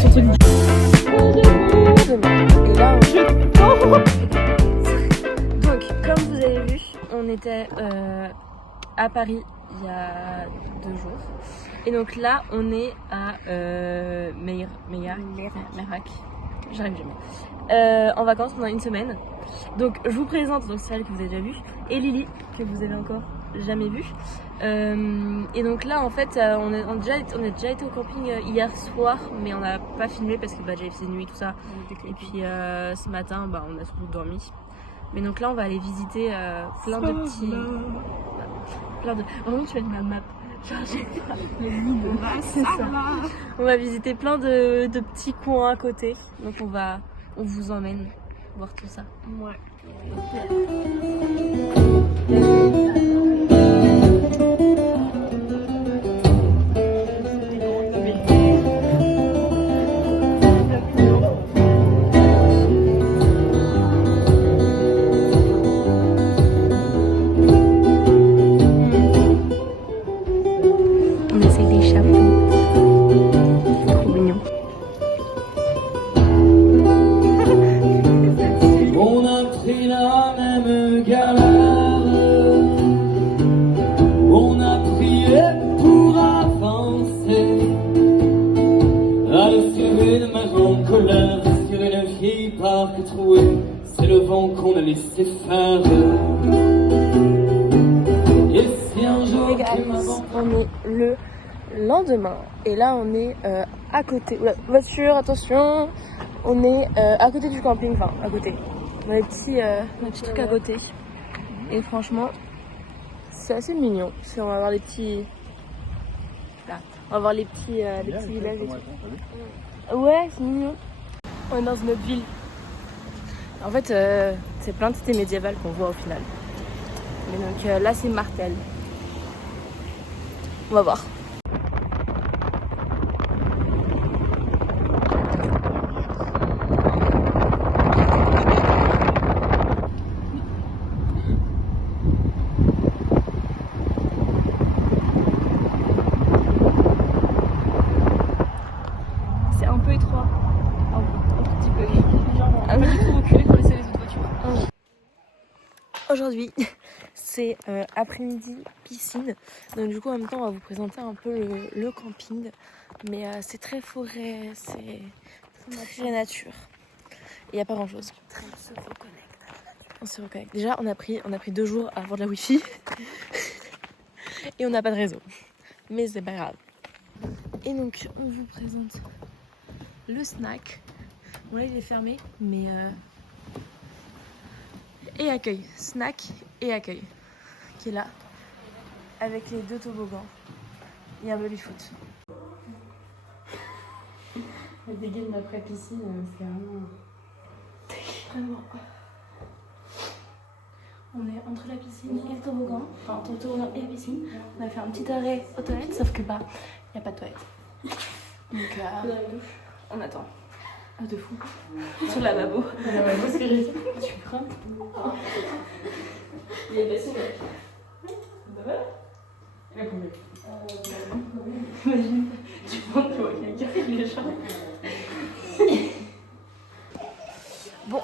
son truc. Et là, donc, comme vous avez vu, on était à Paris il y a 2 jours. Et donc là, on est à Meirac. J'arrive jamais. En vacances pendant 1 semaine. Donc, je vous présente, donc c'est elle que vous avez déjà vue, et Lily, que vous avez encore jamais vue. Et donc là, en fait, on a déjà été au camping hier soir, mais on n'a pas filmé parce que j'avais fait nuit, tout ça. Et puis ce matin, on a surtout dormi. Mais donc là, on va aller visiter plein de petits. Vraiment, tu as de ma map. C'est ça. On va visiter plein de petits coins à côté. Donc on vous emmène voir tout ça. Ouais. On essaye des chapeaux. Trop mignon. On a pris la même galère, on a prié pour avancer, à sur une mer en colère, sur une vieille barque trouée, c'est le vent qu'on a laissé faire. Et si un jour Les gars, on est le lendemain et là on est à côté. Oula, voiture, attention. On est à côté du camping, enfin à côté. On a des petits trucs à côté. Et franchement, c'est assez mignon. On va voir les petits. Là, on va voir les petits villages et tout. Ouais, c'est mignon. On est dans une autre ville. En fait, c'est plein de cités médiévales qu'on voit au final. Mais donc là, c'est Martel. On va voir. C'est un peu étroit. Un petit peu. Pas du tout reculé pour laisser les autres voitures. Aujourd'hui, c'est après-midi piscine. Donc du coup, en même temps, on va vous présenter un peu le camping. Mais c'est très forêt, c'est très nature. Il n'y a pas grand-chose. On se reconnecte. Déjà, on a pris 2 jours à avoir de la wifi. Et on n'a pas de réseau. Mais c'est pas grave. Et donc, on vous présente le snack. Bon là, il est fermé, mais... Et accueil. Snack et accueil. Qui est là. Avec les 2 toboggans. Et un baby-foot. La dégaine d'après piscine, c'est vraiment. Vraiment. On est entre la piscine et le toboggan. Enfin, entre le toboggan et la piscine. On a fait un petit arrêt aux toilettes, sauf que il n'y a pas de toilette. Donc on attend. Ah, de fou. Sur le lavabo. Le lavabo, c'est ridicule. Tu crains. Il est laissé. Ça va? Il a combien? Imagine, tu vois quelqu'un avec les chats. Bon,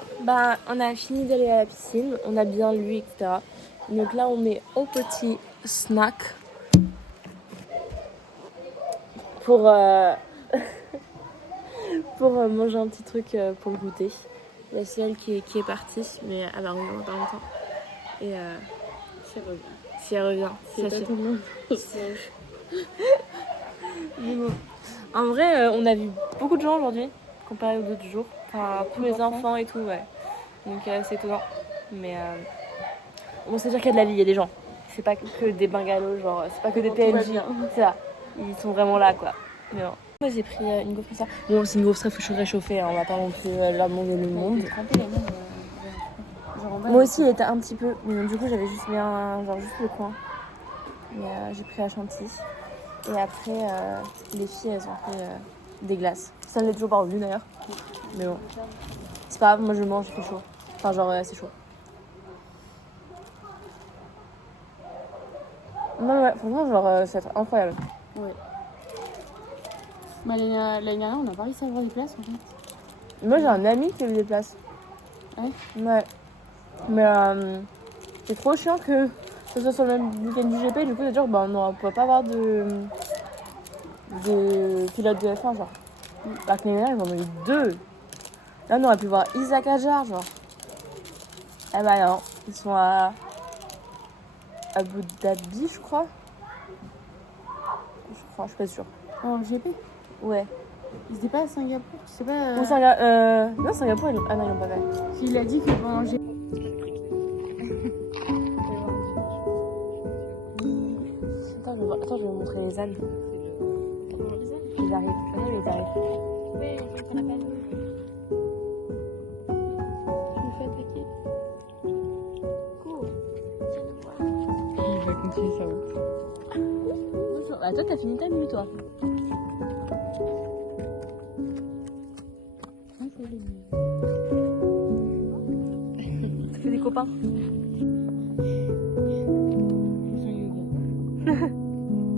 on a fini d'aller à la piscine, on a bien lu, etc. Donc là, on est au petit snack pour manger un petit truc pour le goûter. Il y a celle qui est partie, mais elle va revenir dans pas longtemps. Et si elle revient, C'est pas tout le monde. Mais bon. En vrai, on a vu beaucoup de gens aujourd'hui, comparé aux autres jours. Enfin, tous les enfants et tout, ouais. Donc c'est étonnant. Mais on sait dire qu'il y a de la vie, il y a des gens. C'est pas que des bungalows, genre, c'est pas que des PNJ. C'est ça. Ils sont vraiment là, quoi. Mais bon. Moi j'ai pris une gaufre comme ça. Bon, c'est une gaufre très réchauffée, hein, on va pas non plus la manger le monde. Moi aussi, elle était un petit peu. Mais du coup, j'avais juste mis juste le coin. Mais j'ai pris la chantilly. Et après, les filles, elles ont pris des glaces. Ça ne l'est toujours pas revu d'ailleurs. Mais bon. C'est pas grave, moi je mange, il fait chaud. Enfin, genre, c'est chaud. Non, ouais, franchement, genre, c'est incroyable. Ouais. Bah, l'année dernière, on n'a pas réussi à avoir des places en fait. Moi, j'ai un ami qui a eu des places. Ouais. Ouais. Mais c'est trop chiant que ce soit sur le même week-end du GP. Du coup, c'est-à-dire bah, on ne pourra pas avoir de pilote de F1, genre. Parce que l'année dernière, ils en ont eu 2. Là, on aurait pu voir Isaac Hadjar, genre. Ah bah non, ils sont à Abu Dhabi, je crois. Je suis pas sûre. En GP. Ouais. Ils étaient pas à Singapour, tu sais pas. Ou non, Singapour, ah non, ils l'ont pas fait. Il a dit que pendant le GP. Attends, je vais vous montrer les ânes. Ils arrivent. Ah non, ils arrivent. Oui, on fait qu'on a pas de. Je me fais attaquer. Cours. Il va continuer sa route. Bah, toi, t'as fini ta nuit, toi. T'as fait des copains. Tu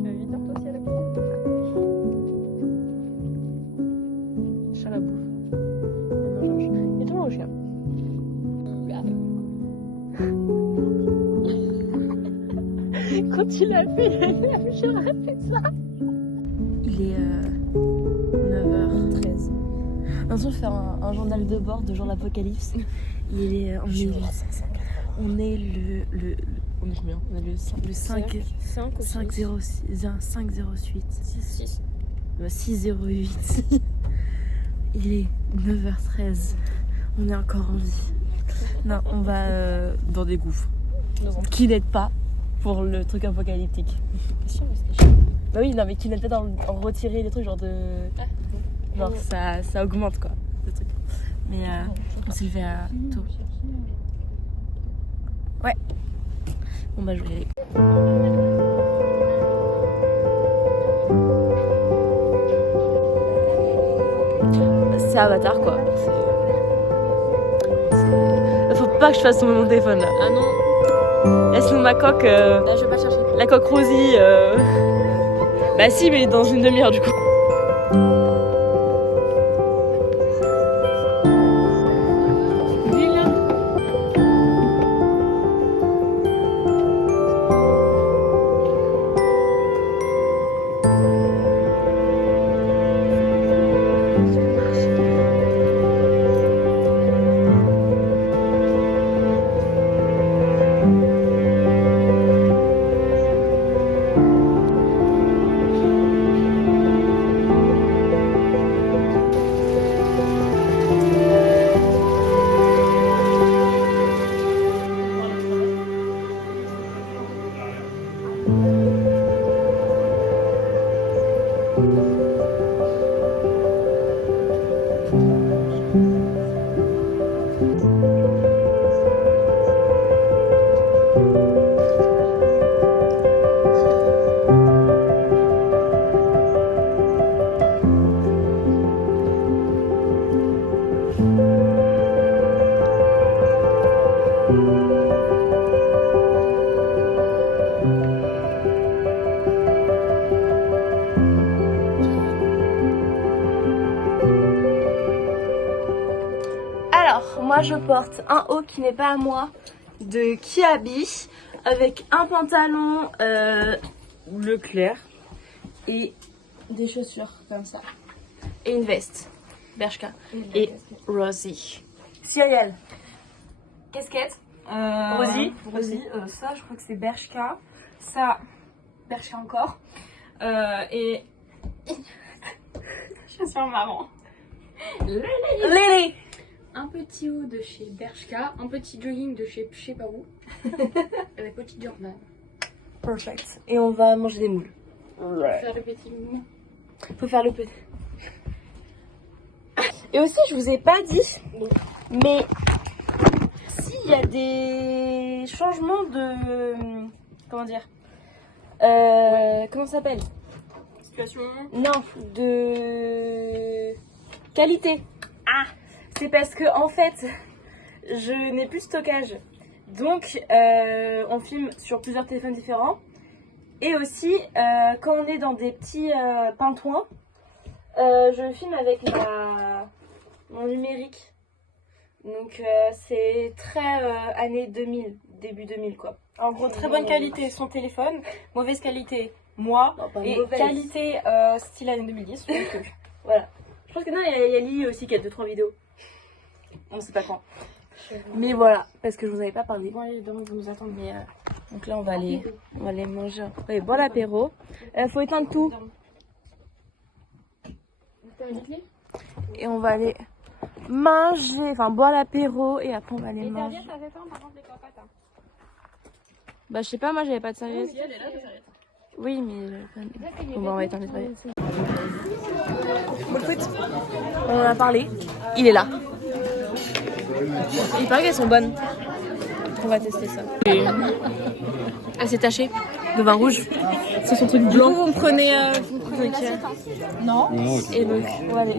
vas 8 heures toi aussi à la cour. Chat la bouffe. Il y a toujours le chien. Quand tu l'as fait, j'aurais fait ça. Il est 9h13. Un jour, je vais faire un journal de bord de jour d'apocalypse. On est le on est combien? On est le 5 506 508 608. Il est 9h13. On est encore en vie. Non, on va dans des gouffres. Qui n'aide pas pour le truc apocalyptique. Bah oui, non, mais qui n'aide pas en retirer des trucs genre de. Genre ça augmente quoi, le truc. Mais on s'est levé à tôt. Ouais. Bon bah je vais y aller. C'est Avatar quoi. Faut pas que je fasse tomber mon téléphone là. Ah non. Laisse-nous ma coque. Là, je vais pas chercher. La coque Rosie. Bah si, mais dans une demi-heure du coup. Moi je porte un haut qui n'est pas à moi de Kiabi avec un pantalon bleu clair et des chaussures comme ça et une veste Bershka et Rosie. Cyril, casquette Rosie, ça je crois que c'est Bershka, ça Bershka encore et je suis marrant. Lily. Un petit haut de chez Bershka, un petit jogging de chez je sais pas où, et la petite Jordan. Perfect. Et on va manger des moules. Faire le petit mouvement. Faut faire le petit. Et aussi, je vous ai pas dit, mais s'il y a des changements de. Comment dire comment ça s'appelle? Situation. Non, de qualité. Ah, c'est parce que en fait, je n'ai plus de stockage. Donc, on filme sur plusieurs téléphones différents. Et aussi, quand on est dans des petits pintouins, Je filme avec mon numérique. Donc c'est très année 2000, début 2000 quoi. En gros, très bonne qualité son téléphone, mauvaise qualité moi, et qualité style année 2010. Donc, voilà. Je pense que non, il y a Lily aussi qui a 2-3 vidéos. On sait pas quand. Mais voilà, parce que je vous avais pas parlé. Bon, allez, demain vous nous attendez. Mais, donc là, on va aller manger. On va aller boire l'apéro. Faut éteindre tout. Et on va aller manger, enfin boire l'apéro et après on va aller manger. Bah je sais pas, moi j'avais pas de serviette. Oui mais on va éteindre les serviettes. Bon, écoute, on en a parlé, il est là. Il paraît qu'elles sont bonnes. On va tester ça. Elle s'est tachée de vin rouge. C'est son truc blanc. Vous me prenez non. Et donc on va aller.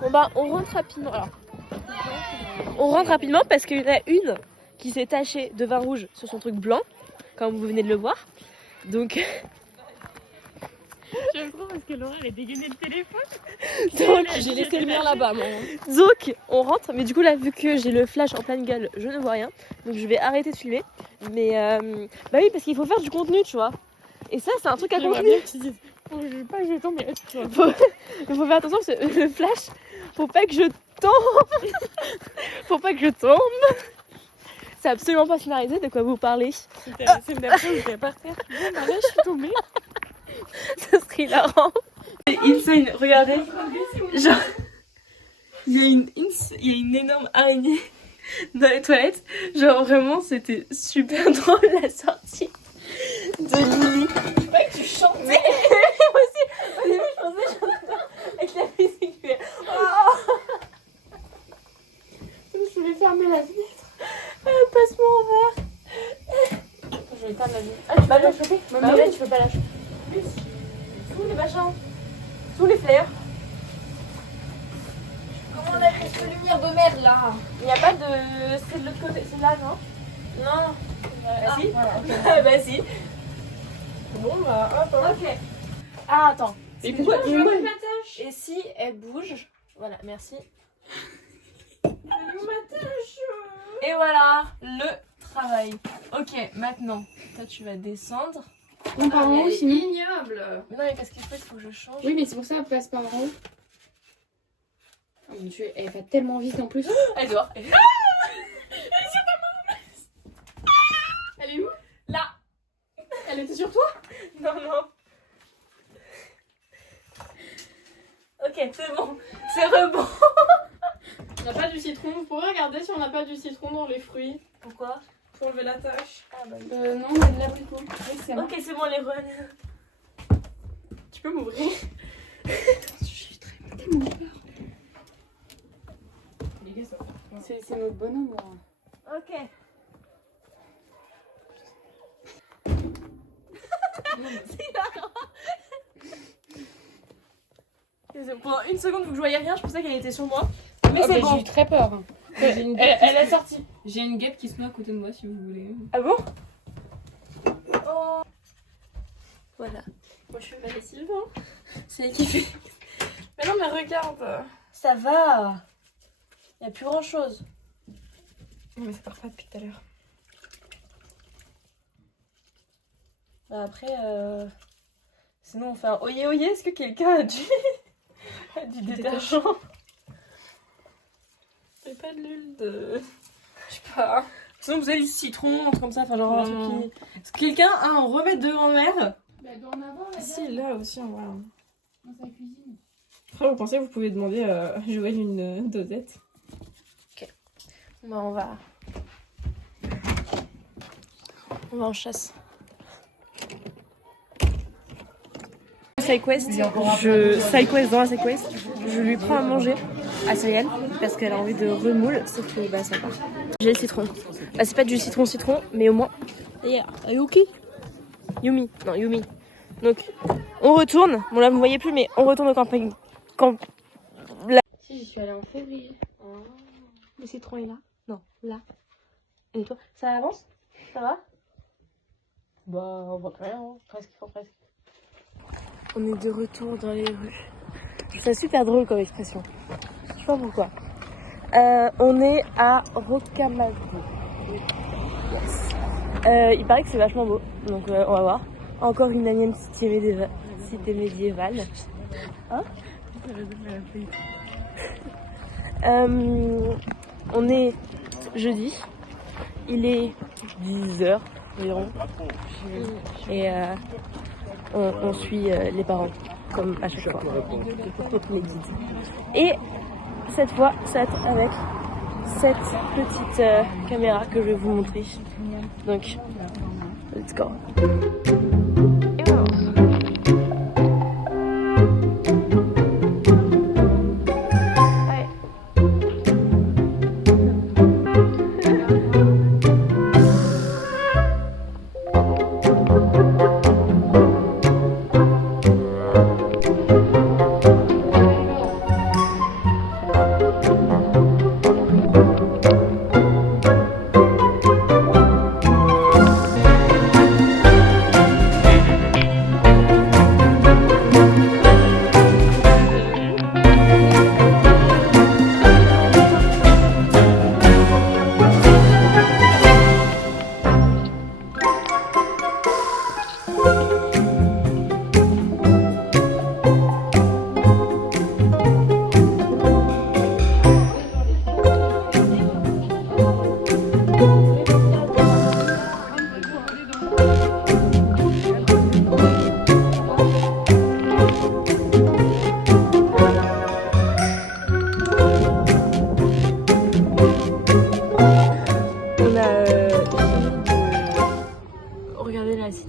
Bon bah on rentre rapidement. Alors, on rentre rapidement parce qu'il y en a une qui s'est tachée de vin rouge sur son truc blanc, comme vous venez de le voir. Donc j'aime trop parce que Laura elle a dégainé le téléphone. Donc j'ai laissé le mien là-bas moi. Donc on rentre, mais du coup là vu que j'ai le flash en pleine gueule, je ne vois rien. Donc je vais arrêter de filmer. Mais bah oui parce qu'il faut faire du contenu, tu vois. Et ça c'est un truc à contenu. Je vais pas que je tombe. Il faut faire attention parce que le flash, faut pas que je tombe. Faut pas que je tombe. C'est absolument pas scénarisé, de quoi vous parlez. C'est une personne où j'étais par terre. Bon, bah là, je suis tombée. Ça serait hilarant. C'est insane, regardez. Genre, il y a une énorme araignée dans les toilettes. Genre, vraiment, c'était super drôle la sortie de Lily. Pas que tu chantes. Mais moi aussi, au début, je pensais chanter avec la musique. Mais... Oh. Je voulais fermer la fenêtre. Passe-moi en verre. Je vais éteindre la vie. Ah, tu vas la choper? Bah oui, tu peux pas la choper. Sous les machins. Sous les fleurs. Comment on a fait cette lumière de merde là? Il n'y a pas de... C'est de l'autre côté. C'est là, non? Non. Bah si. Voilà. Bah si. Bon bah hop. Ok. Ah, attends. Et pourquoi tu veux ma tâche? Et si elle bouge? Voilà, merci. Ma tâche. Et voilà, le travail. Ok, maintenant, toi tu vas descendre. On part en haut sinon. Ignoble. Mais non, mais parce qu'il faut que je change. Oui, mais c'est pour ça qu'elle passe par en haut. Oh mon dieu, elle va tellement vite en plus. Elle dort. Elle est Elle est où? là. Elle était sur toi? Non. Ok, c'est bon. C'est rebond. On n'a pas du citron. Vous pourrez regarder si on n'a pas du citron dans les fruits. Pourquoi? Pour enlever la tâche. Ah bah oui. Non, on a de l'abricot. Oui, c'est bon. Ok, c'est bon, les runs. Tu peux m'ouvrir? J'ai tellement peur. C'est notre bonhomme là. Ok. C'est hilarant. Pendant une seconde, vous ne voyez rien, je pensais qu'elle était sur moi. Mais c'est bon. J'ai eu très peur. Elle est sortie. J'ai une guêpe qui se met à côté de moi si vous voulez. Ah bon? Oh. Voilà. Moi je fais ma lessive. Hein. C'est elle qui fait. Mais non, mais regarde. Ça va. Il n'y a plus grand chose. Non, mais ça part pas depuis tout à l'heure. Bah après, sinon on fait un oyé oyé. Est-ce que quelqu'un a du détergent? J'ai pas de l'huile de. Je sais pas. Sinon vous avez du citron, un truc comme ça, enfin genre un truc qui... Est-ce que quelqu'un a un remède de grand-mère? Bah elle doit en avoir là. Si, là aussi on voit. Dans sa cuisine. Après, vous pensez que vous pouvez demander à Joël une dosette? Ok. Bah on va en chasse. SideQuest, dans la SideQuest, je lui prends à manger à Cyril parce qu'elle a envie de remoule, sauf que bah ça part. J'ai le citron. Bah c'est pas du citron, mais au moins. Yeah, Yuki. Yumi. Non, Yumi. Donc, on retourne. Bon là vous me voyez plus, mais on retourne au camping. Si, j'y suis allée en février. Oh. Le citron est là. Non, là. Et toi, ça avance? Ça va? Bah, on voit rien, hein. Presque. On est de retour dans les rues. C'est super drôle comme expression. Je sais pas pourquoi. On est à Rocamadour. Yes. Il paraît que c'est vachement beau, donc on va voir. Encore une énième cité médiévale. Hein? On est jeudi. Il est 10h environ. Et on suit les parents, comme à chaque fois. Les guides. Et cette fois, ça va être avec cette petite caméra que je vais vous montrer. Donc, let's go. Et voilà. Allez.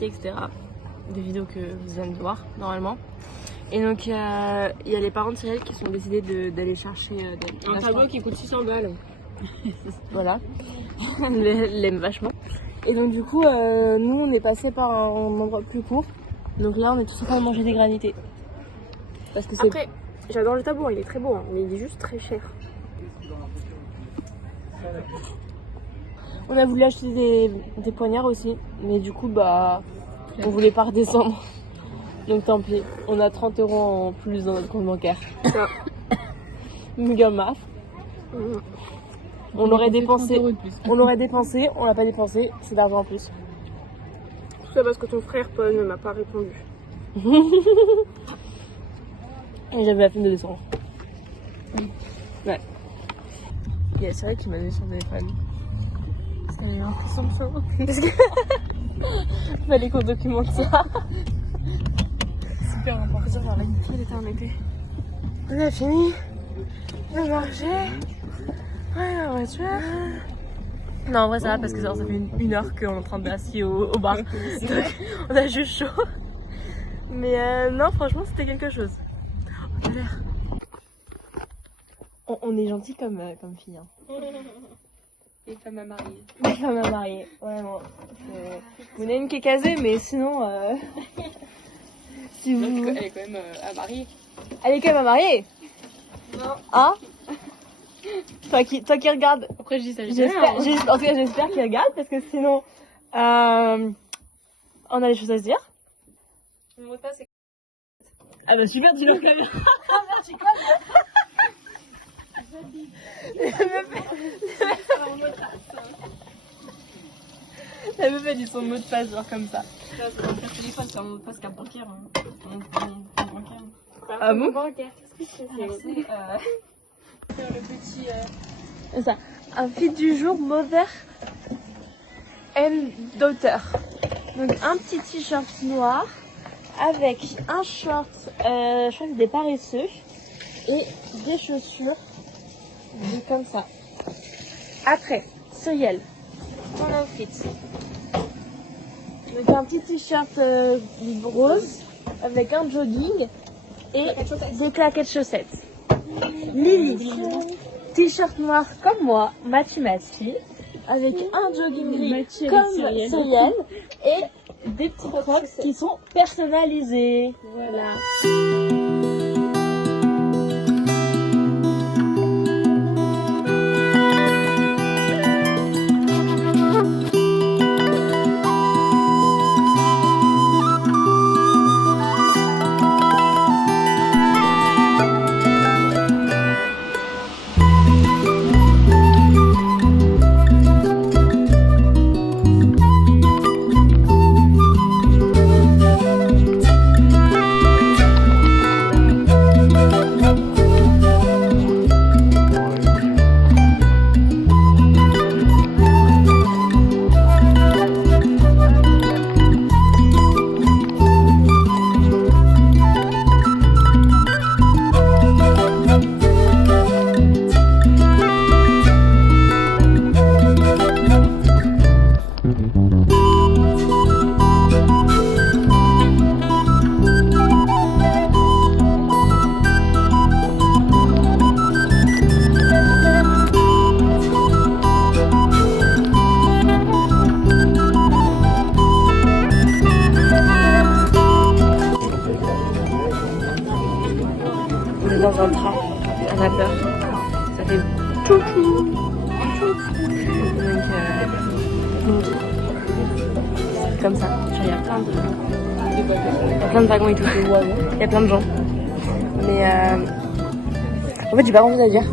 Etc. Des vidéos que vous allez voir normalement. Et donc il y a les parents de Cyril qui sont décidés d'aller chercher un tableau qui coûte 600 balles. Voilà, l'aime vachement. Et donc du coup nous on est passé par un endroit plus court. Donc là on est tous en train de manger des granités. Parce que après j'adore le tableau, il est très beau hein, mais il est juste très cher. On a voulu acheter des poignards aussi, mais du coup bah on voulait pas redescendre. Donc tant pis, on a 30 € en plus dans notre compte bancaire. Méga maf. On l'aurait dépensé, on l'a pas dépensé, c'est d'argent en plus. Tout ça parce que ton frère Paul ne m'a pas répondu. J'avais la flemme de descendre. Ouais. Yeah, c'est vrai qu'il m'a donné son téléphone. Parce qu'elle a eu l'impression de chaud. Parce que fallait qu'on documente ça. Super important. Faut dire genre la fille était en été. On a fini de manger. Ouais, la voiture. Non, en vrai ça va parce que ça fait une heure qu'on est en train d'assis au bar. Donc on a juste chaud. Mais non, franchement c'était quelque chose. On a l'air. On est gentil comme fille. Hein. Les femmes à marier. Les femmes à marier, vraiment. Vous n'avez une qui est casée, mais sinon. Si vous... Elle est quand même à marier. Elle est quand même à marier? Non. Hein? Toi qui regardes. Après, je dis ça, en tout cas, j'espère qu'il regarde, parce que sinon. On a des choses à se dire. Mon mot de passe, c'est. Ah bah super, tu le reclames. Ah merde, tu La meuf a dit son mot de passe genre comme ça. Mon téléphone, c'est un mot de passe carte bancaire. Ah bon? Bancaire, qu'est-ce que c'est? Le petit. C'est ça. Un feed du jour, mother and daughter. Donc un petit t-shirt noir avec un short, je crois que c'est des paresseux et des chaussures comme ça. Après, Cyril, ton outfit. Donc un petit t-shirt rose avec un jogging et des claquettes chaussettes. Lily, t-shirt noir comme moi, Mati, avec un jogging gris comme Cyril et des petits crocs qui sont personnalisés. Voilà. dans un train à vapeur. Ça fait chouchou. Donc c'est comme ça. Genre, il y a plein de wagons et tout. Il y a plein de gens. Mais en fait j'ai pas grand chose à dire.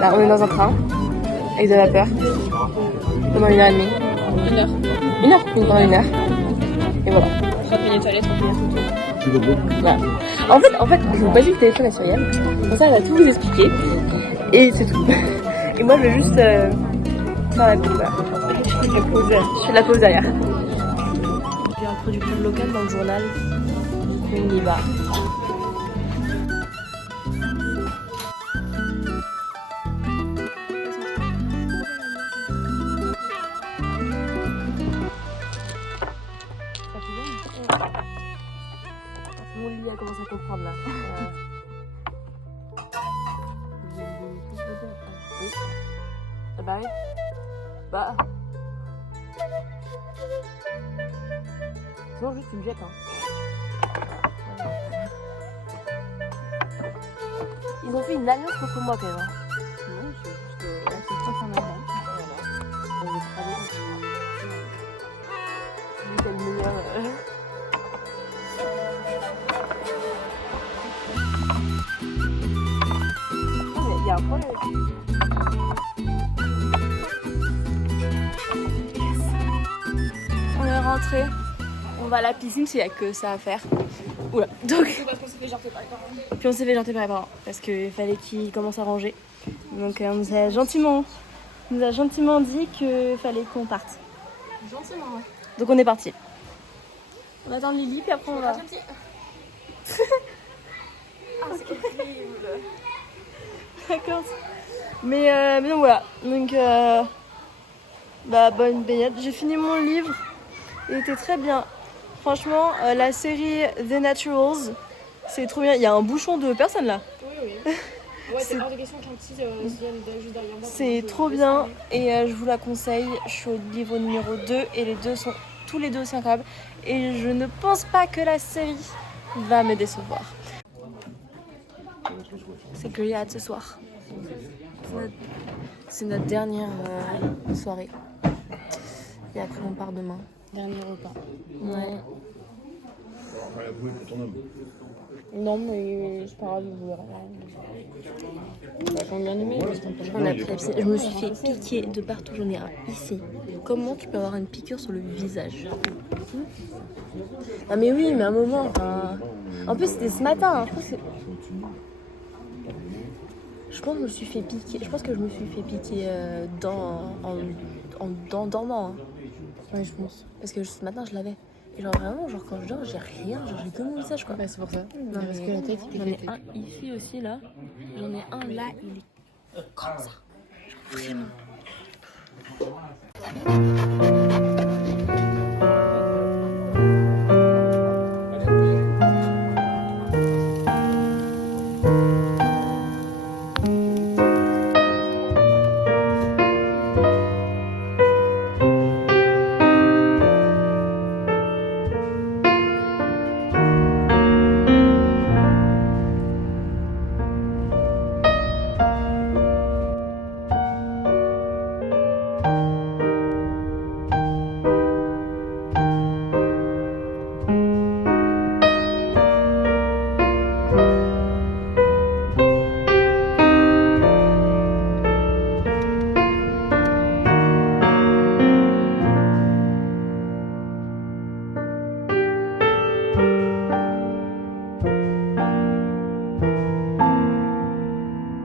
Là on est dans un train avec de la vapeur pendant 1h30. 1 heure. 1 heure, pendant 1 heure. Et voilà. 30 minutes aller, 30 minutes retour. Voilà. En fait, je vous passe le téléphone à Cyrielle. Comme ça, elle va tout vous expliquer. Et c'est tout. Et moi, je vais juste faire la pause. Voilà. Je fais la pause derrière. J'ai un producteur local dans le journal. On y va. Mon lit a commencé à comprendre là. Oui. Ah bah oui. Bah. Sinon juste tu me jettes hein. Ils ont fait une alliance contre moi quand même. Non, c'est juste là c'est trop en avant. Voilà. On va travailler. C'est le meilleur. Il y a un problème. On est rentré. On va à la piscine, il n'y a que ça à faire. Oula. Donc. Parce qu'on s'est fait janter par les parents. Puis on s'est fait janter par les parents parce qu'il fallait qu'ils commencent à ranger. Donc on nous a gentiment dit qu'il fallait qu'on parte. Gentiment, ouais. Donc on est parti. On attend Lily puis après on va. Ah, c'est horrible. D'accord. Mais donc voilà. Donc bonne baignade. J'ai fini mon livre. Il était très bien. Franchement, la série The Naturals, c'est trop bien. Il y a un bouchon de personnes là. Oui. Ouais, c'est hors de question qu'un petit vienne juste derrière moi. C'est trop bien et je vous la conseille. Je suis au livre numéro 2 et les deux sont tous les deux aussi incroyables. Et je ne pense pas que la série va me décevoir. C'est que j'ai hâte ce soir. C'est notre dernière soirée. Et après on part demain. Dernier repas. Ouais. Non, mais c'est pas grave, vous verrez. J'ai bien aimé, mais c'était On a pris la piscine. Je me suis fait piquer de partout. J'en ai un ici. Comment tu peux avoir une piqûre sur le visage? Ah mais oui, mais à un moment. Enfin... En plus c'était ce matin. Je pense que je me suis fait piquer. Je pense que je me suis fait piquer en dormant. Hein. Ouais, je pense. Parce que ce matin je l'avais. Et genre vraiment, genre quand je dors, j'ai rien. Genre j'ai que mon visage quoi. Bah c'est pour ça. Non, parce que la tête, j'en ai un ici aussi là. J'en ai un là, il est comme ça. Genre vraiment.